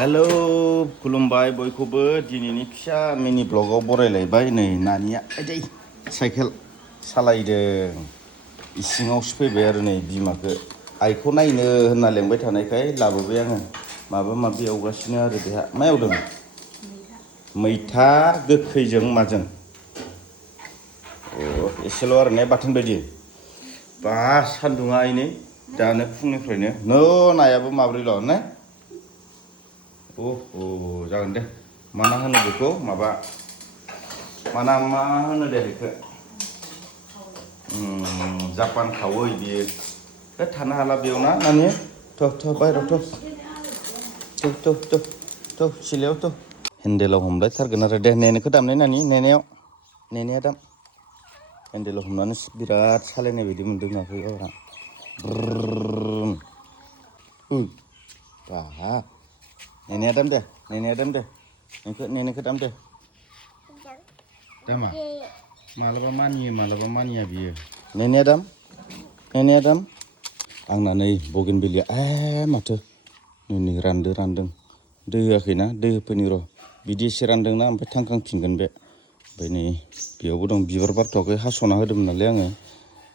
hello खुलुमबाय बयखौबो दिनैनि फिसा मिनि ब्लगाव बरायलायबाय नै नानिया आइदै साइकेल सालायदों इसिङावसो फैबाय आरो नै बिमाखौ आइखौ नायनो होनना लेंबाय थानायखाय लाबोबाय आङो माबा माबि एवगासिनो आरो बेहा मा एवदों मैथा गोखैजों माजों एसेल' आरो ने बाथोन बायदि बा सान्दुङा आइनै दानो फुंनिफ्रायनो नायाबो माब्रैल' ने जागोन दे मा होनो बेखौ माबा मा होनो दे बेखौ जापान खावै बियो बे थानो हाला बेयाव ना नानि बायह्रायाव सिलायाव हेन्देलाव हमलायथारगोन आरो दे नेनोखौ दामनाय नानि नेनाया दाम हेन्देलाव हमनानै बिराद सालायनाय बायदि मोन्दों आंखौ गावहा बा नेनाया दाम दे नेनायखौ दाम दे दामा मालाबा मानिया बियो नेनाया दाम आंना नै बगेनभिलिया माथो नै रानदों दै होआखैना दै होफैनि र' बिदि एसे रानदोंना ओमफ्राय थांखांफिनगोन बे ओमफ्राय नै बेयावबो दं बिबार बारथ'वाखै हास'ना होदोंमोन नालाय आङो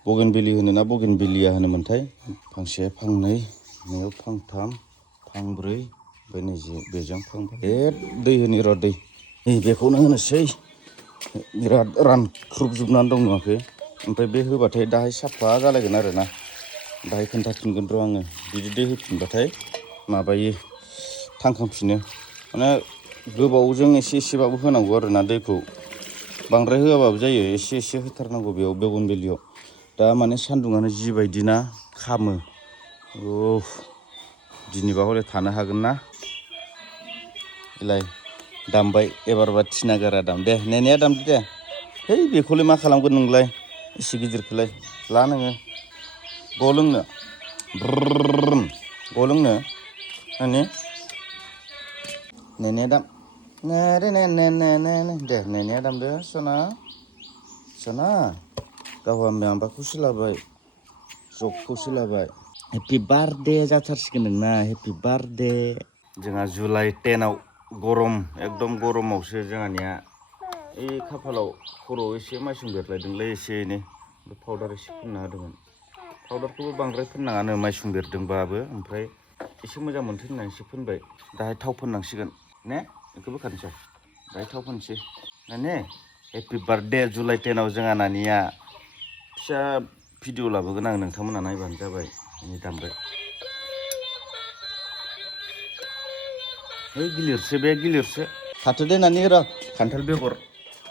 बगेनभिलि होनोना बगेनभिलिया होनोमोनथाय फांसे फांनै नैयाव फांथाम फांब्रै ओमफ्राय नै बेजों फांबा दै होनि र' दै बेखौनो होनोसै बिराद रानख्रुबजोबनानै दं नुवाखै ओमफ्राय बे होबाथाय दाहाय साफा जालायगोन आरो ना दाहाय खोन्थाफिनगोन र' आङो बिदि दै होफिनबाथाय माबायो थांखांफिनो माने गोबावजों एसेबाबो होनांगौ आरो ना दैखौ बांद्राय होआबाबो जायो एसे होथारनांगौ बेयाव बगेनभिलियाव दा माने सान्दुङानो जिबायदि ना खामो दिनैबा हले थानो हागोन ना एलाय दामबाय एबारबा थिनागारा दाम दे नेनाया दामदो दे बेखौलाय मा खालामगोन नोंलाय एसे गिदिरखौलाय ला नोङो गलोंनो गलोंनो नानि नेनाया दाम दे नेनाया दामदो सना गावहा माबाखौ सोलाबाय जगखौ सोलाबाय हेपि बार्थडे जाथारसिगोन नोंना हेपि बार्थडे जोंहा जुलाइ 10 गरम एकदम गरमावसो जोंहानिया खाफालाव खर'आव एसे माइसुं बेरलायदोंलै एसे एनै पाउडार एसे फुनना होदोंमोन पाउडारखौबो बांद्राय फोननाङानो माइसुं बेरदोंबाबो ओमफ्राय एसे मोजां मोनथों होननानै एसे फोनबाय दाहाय थाव फोननांसिगोन ने बेखौ बोखारनोसै दाहाय थाव फोनसै नानि हेपि बार्थडे जुलाइ 10 जोंहा नानिया फिसा भिडिअ लाबोगोन आं नोंथांमोना नायबानो जाबाय दामबाय गिलिरसो थाथ'दे नानि र' खान्थाल बेगर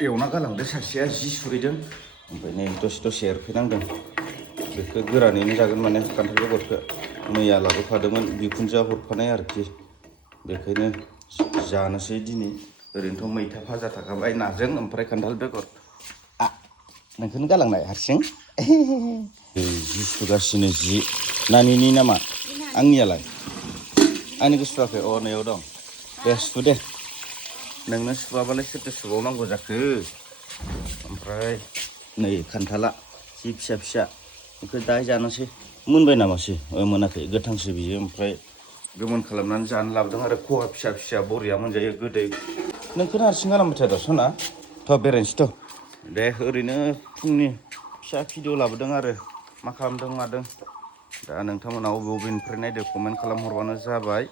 एवना गालांदो सासेया जि सुरैदों ओमफ्राय नै दसे एरफैनांदों बेखौ गोरानैनो जागोन माने खान्थाल बेगरखौ मैया लाबोफादोंमोन बिखुनजोआ हरफानाय आरोखि बेखायनो जानोसै दिनै ओरैनोथ' मैथा भाजा थाखाबाय नाजों ओमफ्राय खान्थाल बेगर नोंखौनो गालांनाय हारसिं जि सुगासिनो जि नानिनि नामा आंनियालाय आंनिखौ सुवाखै नैयाव दं दे सु दे नोंनो सुवाबालाय सोरथो सुबावनांगौ जाखो ओमफ्राय नै खान्थाला जि फिसा बेखौ दाहाय जानोसै मोनबाय नामासै मोनाखै गोथांसो बियो ओमफ्राय गोमोन खालामनानै जानो लाबोदों आरो खहा फिसा बरिया मोनजायो गोदै नोंखौनो हारसिं गालांबाय थादों सना बेरायनोसै दे ओरैनो फुंनि फिसा भिडिअ लाबोदों आरो मा खालामदों मादों दा नोंथांमोना बबेनिफ्राय नायदो कमेन्ट खालामहरबानो जाबाय